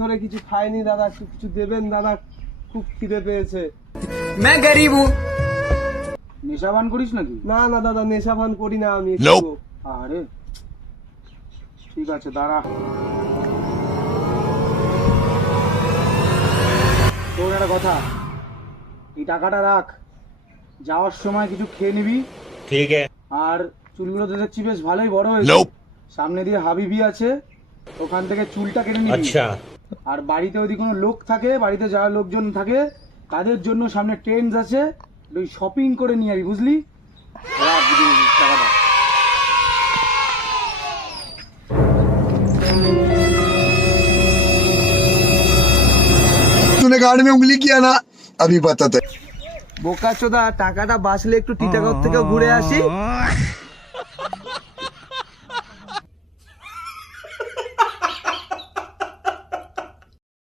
ধরে কিছু খাইনি দাদা, একটু কিছু দেবেন দাদা, খুব খিদে পেয়েছে। নেশা পান করিস নাকি? না না দাদা, নেশা পান করি না আমি। আরে ঠিক আছে, দাঁড়া। তোর একটা কথা, এই টাকাটা রাখ, যাওয়ার সময় কিছু খেয়ে নিবি। ঠিক আছে। আর চুলগুলো তো দেখছি বেশ ভালোই বড় হয়েছে। সামনে দিয়ে হাবিবি আছে, ওখান থেকে চুলটা কেটে নিবি। আচ্ছা। আর বাড়িতে যদি কোনো লোক থাকে, বাড়িতে যারা লোকজন থাকে তাদের জন্য সামনে ট্রেন্ডস আছে, ওই শপিং করে নিয়ে যাবি, বুঝলি? রাখ টাকাটা। तूने गाड़ में उंगली किया ना, अभी बताते। বোকা চোদা, টাকাটা বাঁচলে একটু টিটাগড় থেকেও ঘুরে আসি।